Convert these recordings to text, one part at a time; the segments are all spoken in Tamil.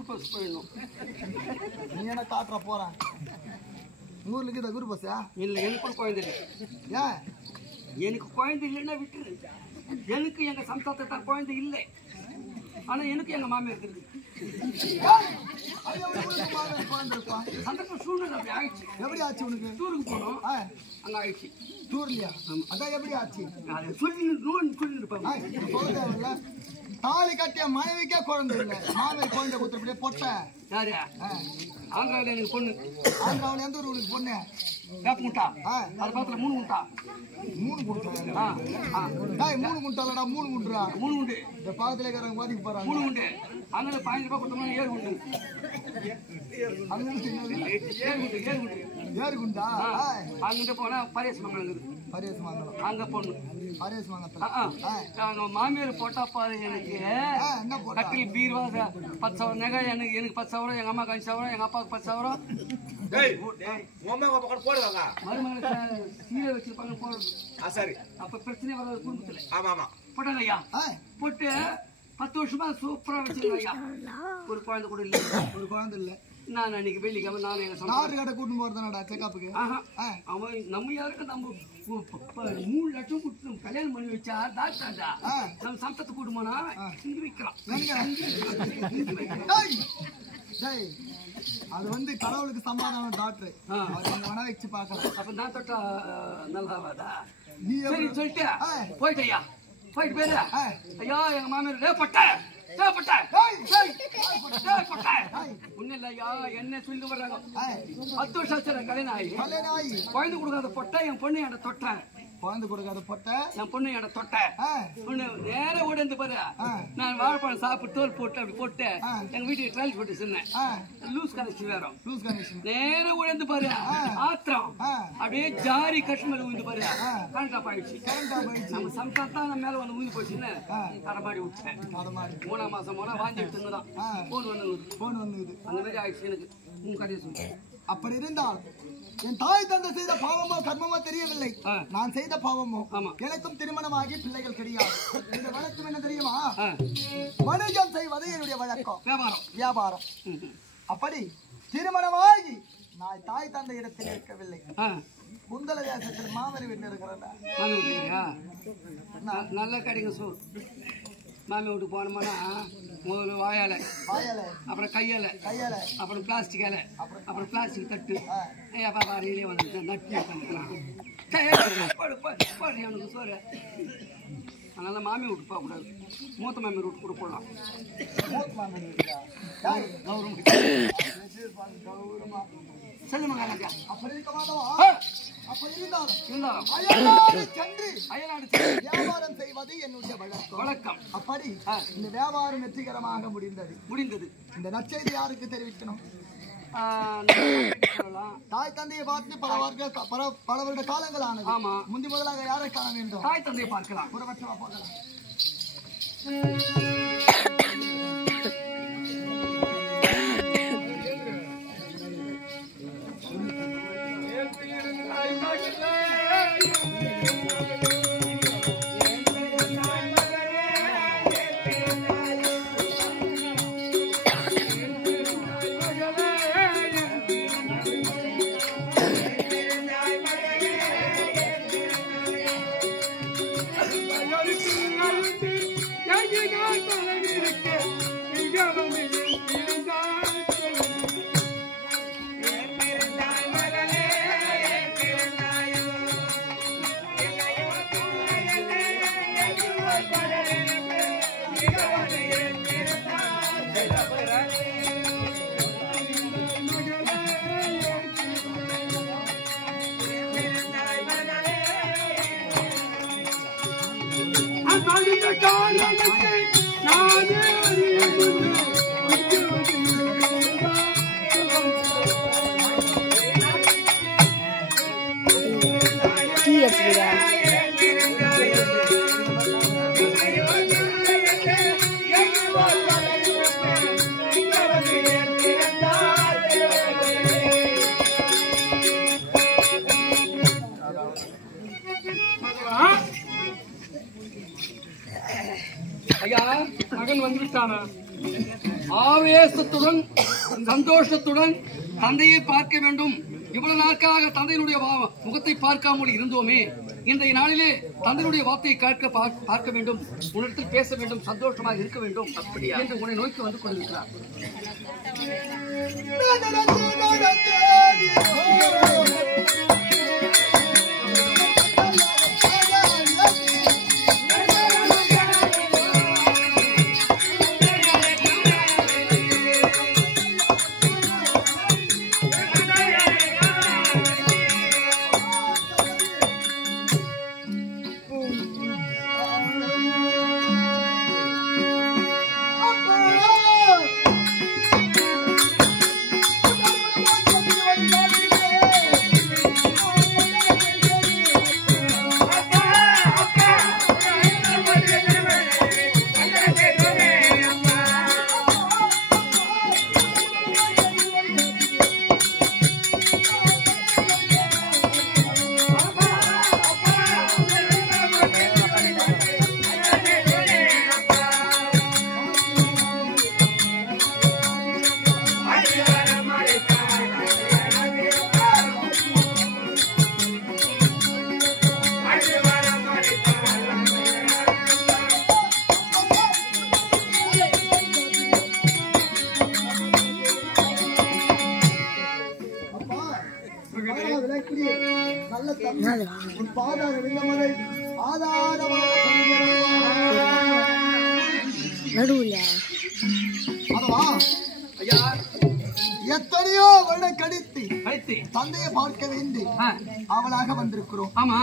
குரு பஸ் போயிடணும். நீ என்ன காட்டுற போறேன் ஊர்ல இருக்குது குரு பஸ்ஸா இல்லை எனக்கு குழந்தை இல்லை. ஏன் எனக்கு குழந்தை இல்லைன்னா விட்டுரு. எனக்கு எங்க சம்சாரத்தை தான் குழந்தை இல்லை. ஆனா எனக்கு எங்க மாமியார் இருக்குது. சந்தர்ப்பம் சூழ்நிலை அப்படி ஆயிடுச்சு. எப்படி ஆச்சு உனக்கு? டூருக்கு போனோம், அங்க ஆயிடுச்சு. டூர்லையா? அதான் எப்படி ஆச்சு? சொல்லி இருப்பாங்க. தாலி கட்டிய மனைவிக்கே குழந்தை இல்லை, மாமியார் குழந்தை கொடுத்துருப்பே பொட்ட. யாரு? ஆந்திராவில் எனக்கு பொண்ணு. ஆந்திராவில் எந்த ஊர் உனக்கு பொண்ணு? வேப்ப முட்டா. அது பக்கத்துல 3 முட்டா. 3 குண்டா? 3 குண்டாலடா, 3 குண்டுரா. 3 குண்டு. இந்த பக்கத்துல இருக்கிறவங்க பாதிக்கு போறாங்க. 3 குண்டு. அங்க 15 ரூபாய் கொடுத்தோம்னா 7 குண்டு. அங்க 7 குண்டு. 7 குண்டா? அங்கிட்ட போனா பரேஸ் மங்கலம் இருக்குது. பரேஸ் மங்கலம். அங்க பொண்ணு. பரேஸ் மங்கலத்துல. மாமியார் போட்டா பாரு எனக்கு. என்ன போட்டா? கட்டில் பீர்வா 10,000 நகை. எனக்கு 10,000, எங்க அம்மாக்கு 5,000, எங்க அப்பாவுக்கு 10,000. மருமகளை சீரை வச்சிருப்பாங்க போறது. சரி, அப்ப பிரச்சனை வராது குடும்பத்துல. போட்டாங்க ஐயா. போட்டு 10 வருஷமா சூப்பரா வச்சிருக்கேன் ஐயா. ஒரு குழந்தை கூட இல்ல. ஒரு குழந்தை இல்ல. நான் அன்னைக்கு வெள்ளிக்கிழமை நான் எங்க நாடு கடை கூட்டு போறதானடா செக்கப்புக்கு. அவன் நம்ம யாருக்கு நம்ம 3 லட்சம் கொடுத்து கல்யாணம் பண்ணி வச்சா டாக்டர்டா. நம்ம சம்பத்தை கூட்டு போனா இங்க வைக்கலாம். அது வந்து கடவுளுக்கு சமாதானம் டாக்டர். வேணா வச்சு பாக்கலாம். அப்ப நான் தொட்டா நல்லாவாதா? நீ சொல்லிட்டு போயிட்டு ஐயா. போயிட்டு பேரு ஐயா எங்க மாமியார் பட்ட ஒண்ணு இல்ல ஐயா. என்ன சொல்லி வர்றாங்க 10 வருஷம் கல்யாணம் ஆகி குழந்தை கொடுக்காத பொட்டை என் பொண்ணு என் தொட்டேன். குழந்தை கொடுக்காத பொட்டை என் பொண்ணு என் தொட்டை. பொண்ணு நேர ஓடி பாரு. நான் வாழைப்பழம் சாப்பிட்டு தோல் போட்டு அப்படி போட்டு எங்க வீட்டுக்கு ட்ரையல் போட்டு சொன்னேன். லூஸ் கனெக்ஷன் வேற. லூஸ் கனெக்ஷன் நேர ஓடி பாரு. ஆத்திரம் அப்படியே ஜாரி கஷ்மீர் ஊந்து பாரு. கரண்ட் ஆஃப் ஆயிடுச்சு. நம்ம சம்சாரத்தான் நம்ம மேல வந்து ஊந்து போச்சுன்னு கடமாடி விட்டேன். 3ஆம் மாசம் போனா வாங்கி எடுத்துதான் போன் வந்து அந்த மாதிரி ஆயிடுச்சு. எனக்கு உங்க கதையை சொல்றேன். அப்படி இருந்தால் என் தாய் தந்தை செய்த பாவமோ கர்மமோ தெரியவில்லை. நான் செய்த பாவமோ. எனக்கும் திருமணமாகி பிள்ளைகள் கிடையாது. இந்த வழக்கம் என்ன தெரியுமா? வணிகம் செய்வது என்னுடைய வழக்கம். வியாபாரம். அப்படி திருமணமாகி நான் தாய் தந்தை இடத்தில் இருக்கவில்லை. குந்தல தேசத்தில் மாமரி வீட்டில் இருக்கிறேன். நல்ல கடைங்க சூர். மாமி வீட்டுக்கு போனோம்னா முதல்ல வாயால, அப்புறம் கையால, அப்புறம் பிளாஸ்டிக் இலை, அப்புறம் பிளாஸ்டிக் தட்டு. பாப்பா அறையிலே வந்து நட்டு அவனுக்கு சோறு. அதனால மாமி வீட்டுக்கு போகக்கூடாது. மூத்த மாமி வீட்டுக்கு கூட போடலாம். சொல்லுங்க வியாபாரம் செய்வது என்னுடைய வழக்கம். அப்படி இந்த வியாபாரம் வெற்றிகரமாக முடிந்தது. இந்த நற்செய்தி யாருக்கு தெரிவிக்கணும்? தாய் தந்தையை பார்த்து பல வருட காலங்கள் ஆனது. ஆமா, முந்தி முதலாக யாரை காண வேண்டும்? தாய் தந்தையை பார்க்கலாம். புறவற்றமா பார்க்கலாம். ஐயா மகன் வந்துட்டானா? ஆவேசத்துடன் சந்தோஷத்துடன் தந்தையை பார்க்க வேண்டும். இவ்வளவு நாட்களாக தந்தையினுடைய முகத்தை பார்க்காமல் இருந்தோமே, இன்றைய நாளிலே தந்தையுடைய வார்த்தையை பார்க்க வேண்டும், உன்னிடத்தில் பேச வேண்டும், சந்தோஷமாக இருக்க வேண்டும் என்று உன்னை நோக்கி வந்து கொண்டிருக்கிறார். எத்தனையோ வருடம் கழித்து தந்தையை பார்க்க வேண்டி அவளாக வந்திருக்கிறோம். ஆமா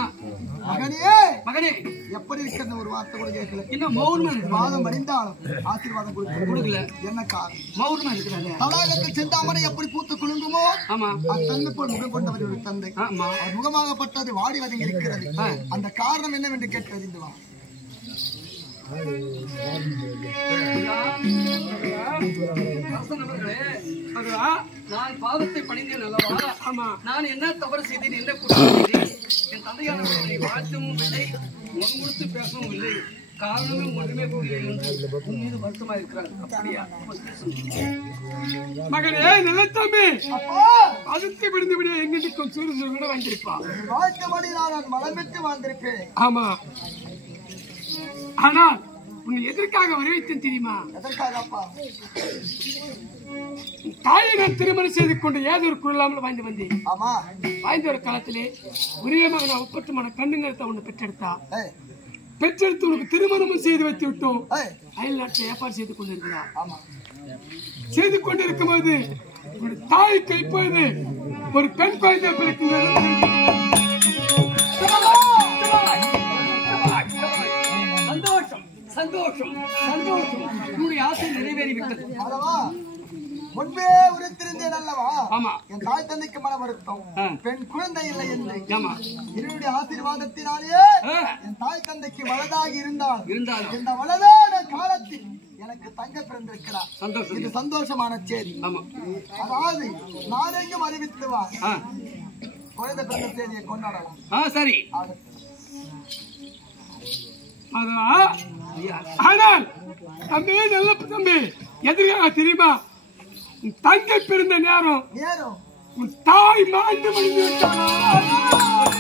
மகனே, மகனே எப்படி இருக்கிற ஒரு வார்த்தை கூட கேட்கல. இன்னும் மௌனமா மாதம் அடைந்தாலும் ஆசீர்வாதம் கொடுக்கல. என்ன காரணம்? மௌனமா இருக்கிறாங்க. தடாகத்தில் செந்தாமரை எப்படி பூத்து குலுங்குமோ, ஆமா அத்தன்மை போல் முகம் கொண்டவர் ஒரு தந்தை. அவர் முகமாகப்பட்டது வாடி வதங்கி இருக்கிறது. அந்த காரணம் என்னவென்று கேட்டு அறிந்து வா. நான் பாவத்தை பணிந்தேன் அல்லவா? ஆமா. நான் என்ன தவறு செய்தேன், என்ன குற்றம் செய்தேன்? என் தந்தையானவர்களை வாழ்த்தவும் இல்லை, முன் கொடுத்து பேசவும் இல்லை. காரணமும் ஒன்றுமே புரியவில்லை என்று உன் மீது வருத்தமா இருக்கிறார். அப்படியா? மகனே, நல்ல தம்பி, அதுக்கு விழுந்தபடியா எங்கிருக்கும் சிறு கூட வந்திருப்பா. வாழ்த்தபடி நான் மலம் பெற்று வாழ்ந்திருப்பேன். ஆமா. ஆனால் உன்னை எதற்காக வரவேற்றேன் தெரியுமா? எதற்காகப்பா? தாயை நான் திருமணம் செய்து கொண்டு ஏதோ ஒரு குரலாமல் வாழ்ந்து வந்தேன். ஆமா. வாழ்ந்த ஒரு காலத்திலே ஒரே மகன் 30 கண்ணுங்கள்த்த ஒண்ணு பெற்றெடுத்தா. பெற்றெடுத்து உனக்கு திருமணமும் செய்து வைத்து விட்டோம். அயல் நாட்டில் ஏற்பாடு செய்து கொண்டிருக்கிறார். செய்து கொண்டிருக்கும் போது ஒரு தாய்க்கு இப்போது ஒரு பெண் குழந்தை பிறக்கிறது. சந்தோஷம் சந்தோஷம் சந்தோஷம். உன்னுடைய ஆசை நிறைவேறிவிட்டது. முன்பே உரைத்திருந்தேன் அல்லவா? ஆமா. என் தாய் தந்தைக்கு மன வருத்தம், பெண் குழந்தை இல்லை என்று. என்னுடைய ஆசீர்வாதத்தினாலேயே என் தாய் தந்தைக்கு வலதாகி இருந்தாலும் இந்த வலதான காலத்தில் எனக்கு தங்க பிறந்திருக்கிறார். இது சந்தோஷமான செய்தி. அதாவது நாளைக்கும் அறிவித்து வா, குழந்தை பிறந்த செய்தியை கொண்டாடலாம். சரி. ஆனால் தம்பி, நல்ல தம்பி, எதிராக தெரியுமா? தங்கை பிறந்த நேரம் உன் தாய் மாண்டு முடிந்து விட்டார்.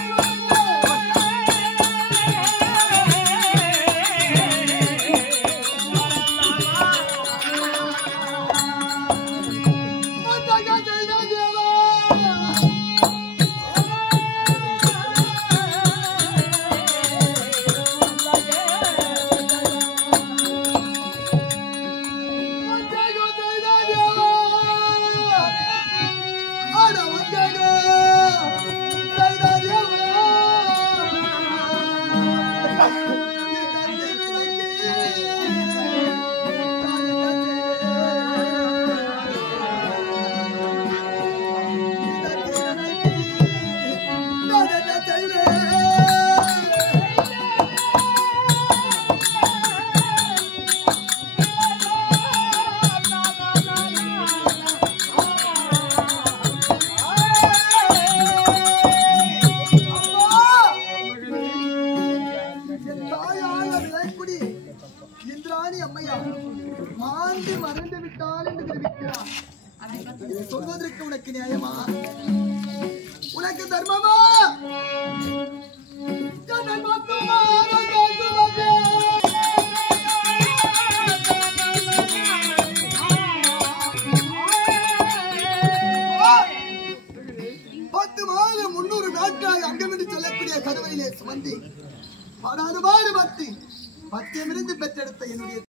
இதை சொல்வதற்கு உனக்கு நியாயமா? உனக்கு தர்மமா? என்னை மட்டுமா பேசுவது? 10 மாதம் 300 நாட்கள் அங்கமென்று சொல்லக்கூடிய கருவறையிலே சுமந்து பாடாது பாடுபட்டு பத்தியமிருந்து பெற்றெடுத்த என்னுடைய